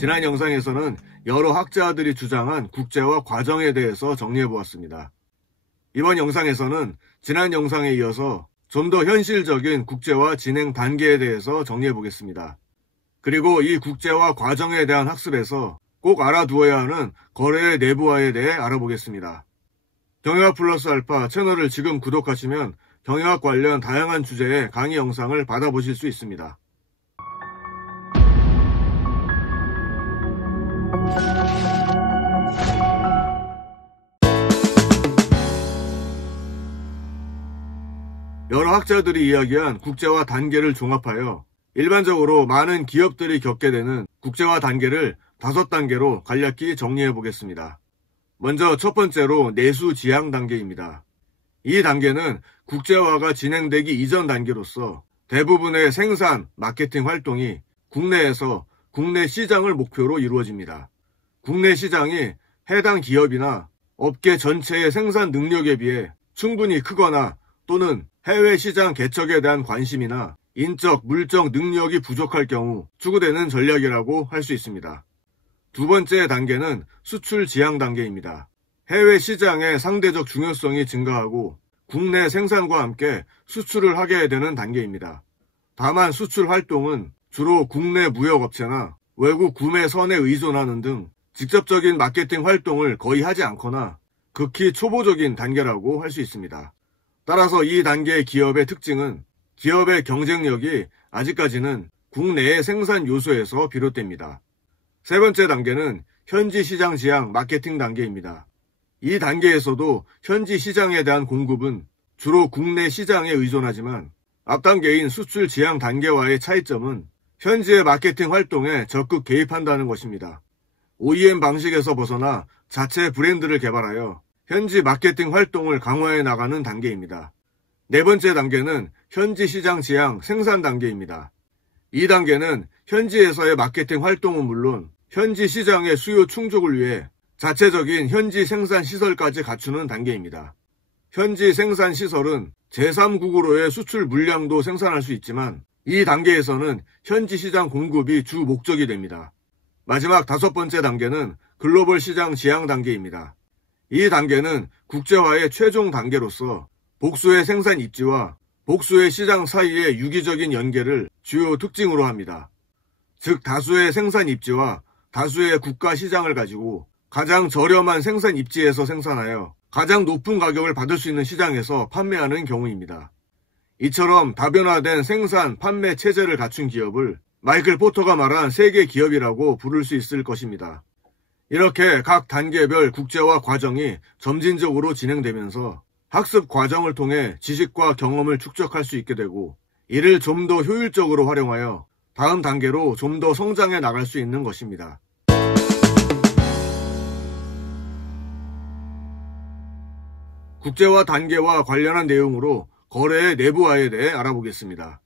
지난 영상에서는 여러 학자들이 주장한 국제화 과정에 대해서 정리해보았습니다. 이번 영상에서는 지난 영상에 이어서 좀 더 현실적인 국제화 진행 단계에 대해서 정리해보겠습니다. 그리고 이 국제화 과정에 대한 학습에서 꼭 알아두어야 하는 거래의 내부화에 대해 알아보겠습니다. 경영학 플러스 알파 채널을 지금 구독하시면 경영학 관련 다양한 주제의 강의 영상을 받아보실 수 있습니다. 여러 학자들이 이야기한 국제화 단계를 종합하여 일반적으로 많은 기업들이 겪게 되는 국제화 단계를 5단계로 간략히 정리해 보겠습니다. 먼저 첫 번째로 내수 지향 단계입니다. 이 단계는 국제화가 진행되기 이전 단계로서 대부분의 생산, 마케팅 활동이 국내에서 국내 시장을 목표로 이루어집니다. 국내 시장이 해당 기업이나 업계 전체의 생산 능력에 비해 충분히 크거나 또는 해외 시장 개척에 대한 관심이나 인적, 물적 능력이 부족할 경우 추구되는 전략이라고 할 수 있습니다. 두 번째 단계는 수출 지향 단계입니다. 해외 시장의 상대적 중요성이 증가하고 국내 생산과 함께 수출을 하게 되는 단계입니다. 다만 수출 활동은 주로 국내 무역업체나 외국 구매선에 의존하는 등 직접적인 마케팅 활동을 거의 하지 않거나 극히 초보적인 단계라고 할 수 있습니다. 따라서 이 단계의 기업의 특징은 기업의 경쟁력이 아직까지는 국내의 생산 요소에서 비롯됩니다. 세 번째 단계는 현지 시장 지향 마케팅 단계입니다. 이 단계에서도 현지 시장에 대한 공급은 주로 국내 시장에 의존하지만 앞 단계인 수출 지향 단계와의 차이점은 현지의 마케팅 활동에 적극 개입한다는 것입니다. OEM 방식에서 벗어나 자체 브랜드를 개발하여 현지 마케팅 활동을 강화해 나가는 단계입니다. 네 번째 단계는 현지 시장 지향 생산 단계입니다. 이 단계는 현지에서의 마케팅 활동은 물론 현지 시장의 수요 충족을 위해 자체적인 현지 생산 시설까지 갖추는 단계입니다. 현지 생산 시설은 제3국으로의 수출 물량도 생산할 수 있지만 이 단계에서는 현지 시장 공급이 주 목적이 됩니다. 마지막 5번째 단계는 글로벌 시장 지향 단계입니다. 이 단계는 국제화의 최종 단계로서 복수의 생산 입지와 복수의 시장 사이의 유기적인 연계를 주요 특징으로 합니다. 즉 다수의 생산 입지와 다수의 국가 시장을 가지고 가장 저렴한 생산 입지에서 생산하여 가장 높은 가격을 받을 수 있는 시장에서 판매하는 경우입니다. 이처럼 다변화된 생산, 판매 체제를 갖춘 기업을 마이클 포터가 말한 세계 기업이라고 부를 수 있을 것입니다. 이렇게 각 단계별 국제화 과정이 점진적으로 진행되면서 학습 과정을 통해 지식과 경험을 축적할 수 있게 되고 이를 좀 더 효율적으로 활용하여 다음 단계로 좀 더 성장해 나갈 수 있는 것입니다. 국제화 단계와 관련한 내용으로 거래의 내부화에 대해 알아보겠습니다.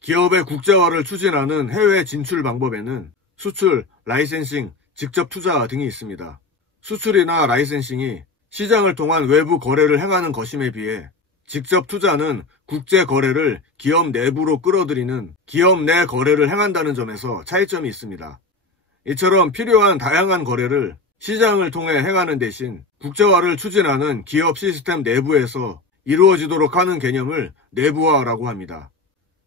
기업의 국제화를 추진하는 해외 진출 방법에는 수출, 라이센싱, 직접 투자 등이 있습니다. 수출이나 라이센싱이 시장을 통한 외부 거래를 행하는 것임에 비해 직접 투자는 국제 거래를 기업 내부로 끌어들이는 기업 내 거래를 행한다는 점에서 차이점이 있습니다. 이처럼 필요한 다양한 거래를 시장을 통해 행하는 대신 국제화를 추진하는 기업 시스템 내부에서 이루어지도록 하는 개념을 내부화라고 합니다.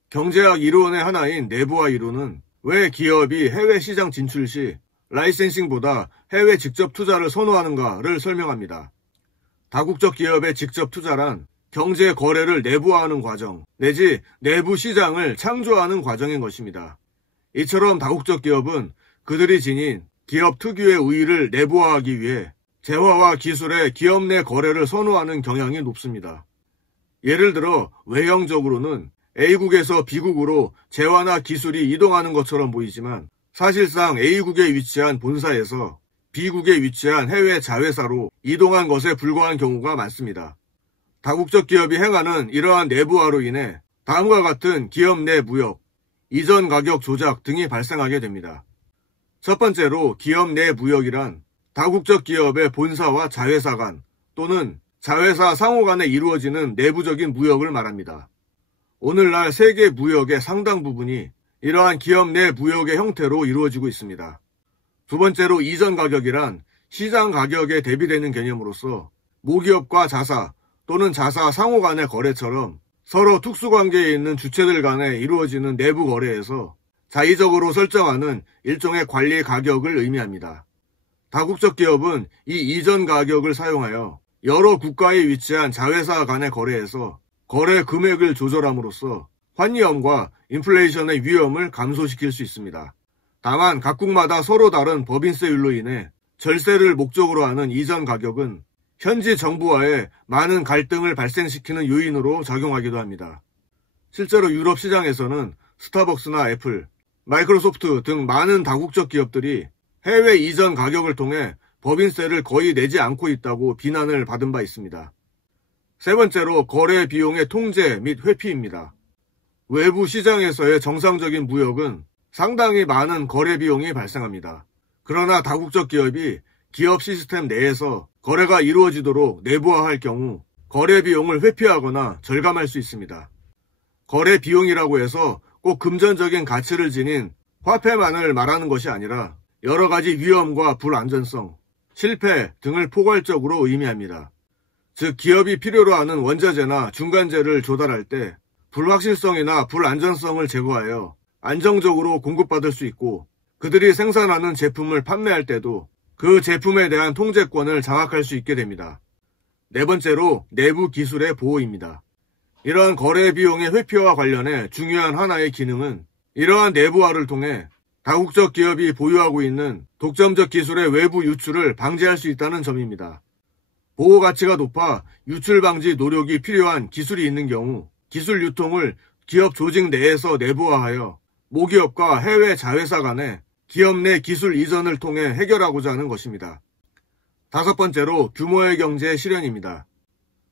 경제학 이론의 하나인 내부화 이론은 왜 기업이 해외 시장 진출 시 라이센싱보다 해외 직접 투자를 선호하는가를 설명합니다. 다국적 기업의 직접 투자란 경제 거래를 내부화하는 과정 내지 내부 시장을 창조하는 과정인 것입니다. 이처럼 다국적 기업은 그들이 지닌 기업 특유의 우위를 내부화하기 위해 재화와 기술의 기업 내 거래를 선호하는 경향이 높습니다. 예를 들어 외형적으로는 A국에서 B국으로 재화나 기술이 이동하는 것처럼 보이지만 사실상 A국에 위치한 본사에서 B국에 위치한 해외 자회사로 이동한 것에 불과한 경우가 많습니다. 다국적 기업이 행하는 이러한 내부화로 인해 다음과 같은 기업 내 무역, 이전 가격 조작 등이 발생하게 됩니다. 첫 번째로 기업 내 무역이란 다국적 기업의 본사와 자회사 간 또는 자회사 상호 간에 이루어지는 내부적인 무역을 말합니다. 오늘날 세계 무역의 상당 부분이 이러한 기업 내 무역의 형태로 이루어지고 있습니다. 두 번째로 이전 가격이란 시장 가격에 대비되는 개념으로서 모기업과 자사 또는 자사 상호 간의 거래처럼 서로 특수관계에 있는 주체들 간에 이루어지는 내부 거래에서 자의적으로 설정하는 일종의 관리 가격을 의미합니다. 다국적 기업은 이 이전 가격을 사용하여 여러 국가에 위치한 자회사 간의 거래에서 거래 금액을 조절함으로써 환위험과 인플레이션의 위험을 감소시킬 수 있습니다. 다만 각국마다 서로 다른 법인세율로 인해 절세를 목적으로 하는 이전 가격은 현지 정부와의 많은 갈등을 발생시키는 요인으로 작용하기도 합니다. 실제로 유럽 시장에서는 스타벅스나 애플, 마이크로소프트 등 많은 다국적 기업들이 해외 이전 가격을 통해 법인세를 거의 내지 않고 있다고 비난을 받은 바 있습니다. 세 번째로 거래 비용의 통제 및 회피입니다. 외부 시장에서의 정상적인 무역은 상당히 많은 거래 비용이 발생합니다. 그러나 다국적 기업이 기업 시스템 내에서 거래가 이루어지도록 내부화할 경우 거래 비용을 회피하거나 절감할 수 있습니다. 거래 비용이라고 해서 꼭 금전적인 가치를 지닌 화폐만을 말하는 것이 아니라 여러 가지 위험과 불안전성, 실패 등을 포괄적으로 의미합니다. 즉 기업이 필요로 하는 원자재나 중간재를 조달할 때 불확실성이나 불안전성을 제거하여 안정적으로 공급받을 수 있고 그들이 생산하는 제품을 판매할 때도 그 제품에 대한 통제권을 장악할 수 있게 됩니다. 네 번째로 내부 기술의 보호입니다. 이러한 거래 비용의 회피와 관련해 중요한 하나의 기능은 이러한 내부화를 통해 다국적 기업이 보유하고 있는 독점적 기술의 외부 유출을 방지할 수 있다는 점입니다. 보호 가치가 높아 유출 방지 노력이 필요한 기술이 있는 경우 기술 유통을 기업 조직 내에서 내부화하여 모기업과 해외 자회사 간에 기업 내 기술 이전을 통해 해결하고자 하는 것입니다. 다섯 번째로 규모의 경제 실현입니다.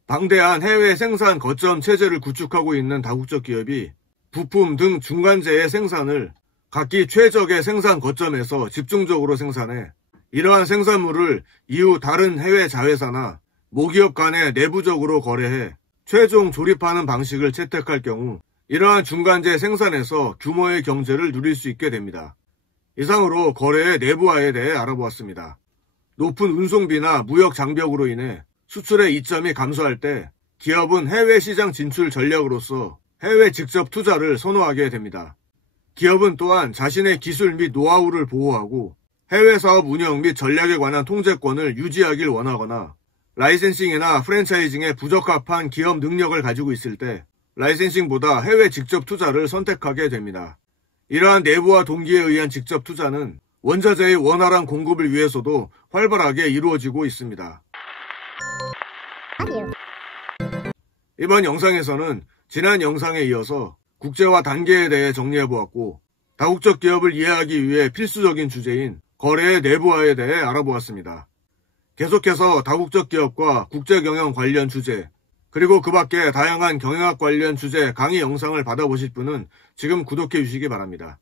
방대한 해외 생산 거점 체제를 구축하고 있는 다국적 기업이 부품 등 중간재의 생산을 각기 최적의 생산 거점에서 집중적으로 생산해 이러한 생산물을 이후 다른 해외 자회사나 모기업 간에 내부적으로 거래해 최종 조립하는 방식을 채택할 경우 이러한 중간재 생산에서 규모의 경제를 누릴 수 있게 됩니다. 이상으로 거래의 내부화에 대해 알아보았습니다. 높은 운송비나 무역 장벽으로 인해 수출의 이점이 감소할 때 기업은 해외 시장 진출 전략으로서 해외 직접 투자를 선호하게 됩니다. 기업은 또한 자신의 기술 및 노하우를 보호하고 해외 사업 운영 및 전략에 관한 통제권을 유지하길 원하거나 라이센싱이나 프랜차이징에 부적합한 기업 능력을 가지고 있을 때 라이센싱보다 해외 직접 투자를 선택하게 됩니다. 이러한 내부와 동기에 의한 직접 투자는 원자재의 원활한 공급을 위해서도 활발하게 이루어지고 있습니다. 이번 영상에서는 지난 영상에 이어서 국제화 단계에 대해 정리해보았고 다국적 기업을 이해하기 위해 필수적인 주제인 거래의 내부화에 대해 알아보았습니다. 계속해서 다국적 기업과 국제경영 관련 주제 그리고 그 밖에 다양한 경영학 관련 주제 강의 영상을 받아보실 분은 지금 구독해 주시기 바랍니다.